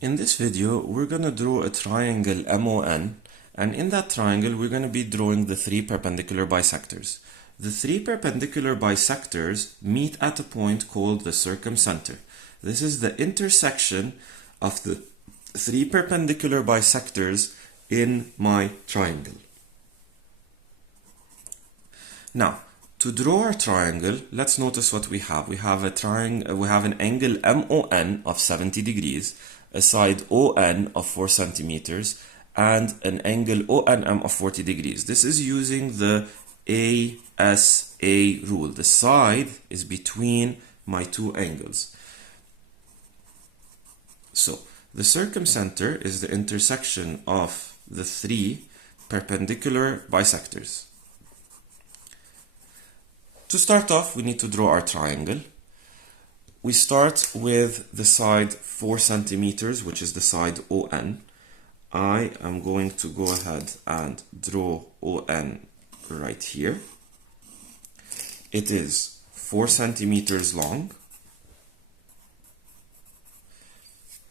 In this video, we're going to draw a triangle MON, and in that triangle, we're going to be drawing the three perpendicular bisectors. The three perpendicular bisectors meet at a point called the circumcenter. This is the intersection of the three perpendicular bisectors in my triangle. Now, to draw our triangle, let's notice what we have. We have a triangle. We have an angle MON of 70 degrees, a side ON of 4 centimeters, and an angle ONM of 40 degrees. This is using the ASA rule. The side is between my two angles. So, the circumcenter is the intersection of the three perpendicular bisectors. To start off, we need to draw our triangle. We start with the side 4 centimeters, which is the side ON. I am going to go ahead and draw ON right here. It is 4 centimeters long.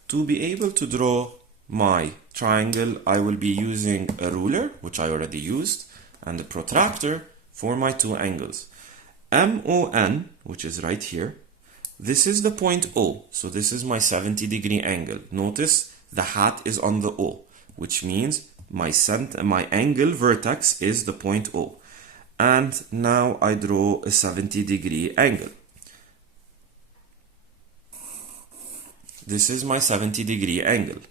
To be able to draw my triangle, I will be using a ruler, which I already used, and a protractor for my two angles. MON, which is right here, this is the point O, so this is my 70 degree angle. Notice the hat is on the O, which means my angle vertex is the point O. And now I draw a 70 degree angle. This is my 70 degree angle.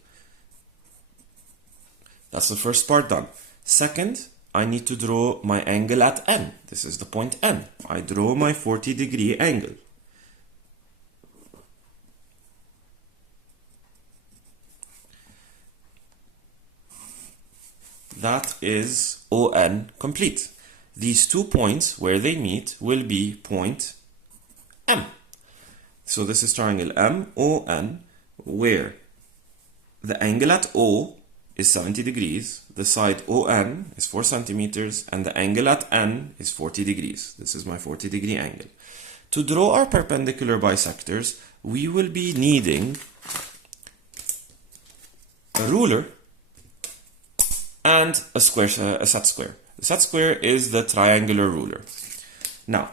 That's the first part done. Second, I need to draw my angle at N. This is the point N. I draw my 40 degree angle. That is ON complete. These 2 points where they meet will be point M. So this is triangle MON, where the angle at O is 70 degrees, the side ON is 4 centimeters, and the angle at N is 40 degrees. This is my 40 degree angle. To draw our perpendicular bisectors, we will be needing a ruler and a set square. The set square is the triangular ruler. Now,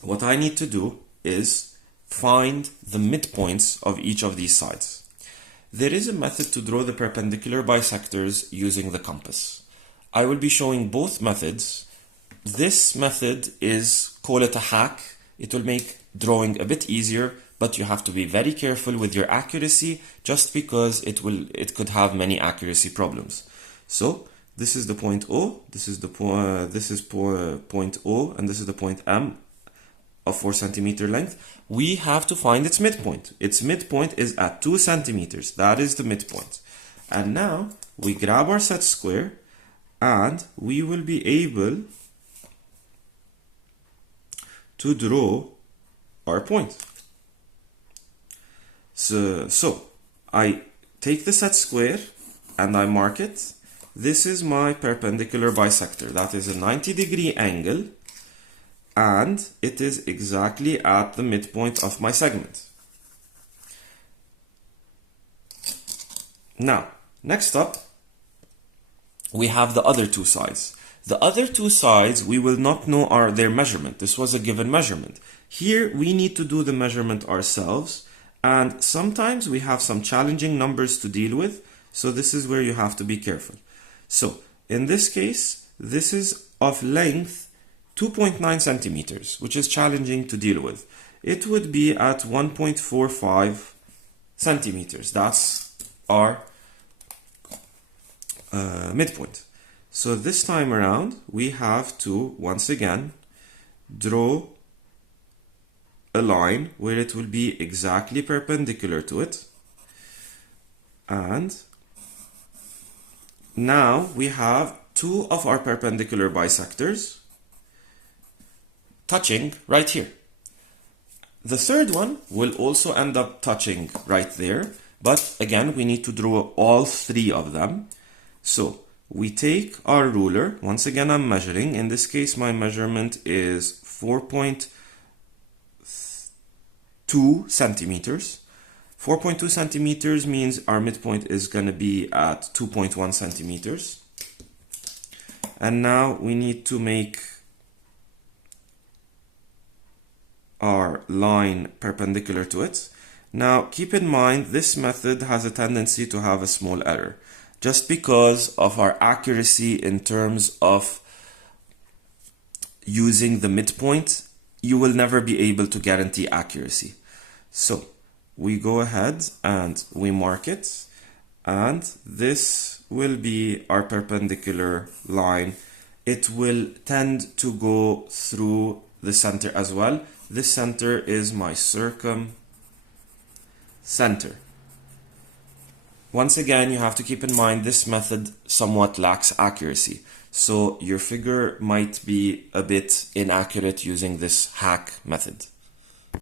what I need to do is find the midpoints of each of these sides. There is a method to draw the perpendicular bisectors using the compass. I will be showing both methods. This method is, call it a hack. It will make drawing a bit easier, but you have to be very careful with your accuracy just because it could have many accuracy problems. So this is the point O, this is point O, and this is the point M of 4 centimeter length. We have to find its midpoint. Its midpoint is at 2 centimeters. That is the midpoint. And now we grab our set square and we will be able to draw our point. So I take the set square and I mark it. This is my perpendicular bisector. That is a 90 degree angle, and it is exactly at the midpoint of my segment. Now, next up, we have the other two sides. The other two sides, we will not know their measurement. This was a given measurement. Here, we need to do the measurement ourselves, and sometimes we have some challenging numbers to deal with, so this is where you have to be careful. So, in this case, this is of length 2.9 centimeters, which is challenging to deal with. It would be at 1.45 centimeters. That's our midpoint. So this time around, we have to, once again, draw a line where it will be exactly perpendicular to it. And now we have two of our perpendicular bisectors touching right here. The third one will also end up touching right there, but again, we need to draw all three of them. So we take our ruler. Once again, I'm measuring. In this case, my measurement is 4.2 centimeters. 4.2 centimeters means our midpoint is going to be at 2.1 centimeters. And now we need to make our line perpendicular to it. Now keep in mind this method has a tendency to have a small error just because of our accuracy in terms of using the midpoint. You will never be able to guarantee accuracy. So we go ahead and we mark it, and this will be our perpendicular line. It will tend to go through the center as well. This center is my circumcenter. Once again, you have to keep in mind this method somewhat lacks accuracy. So your figure might be a bit inaccurate using this hack method.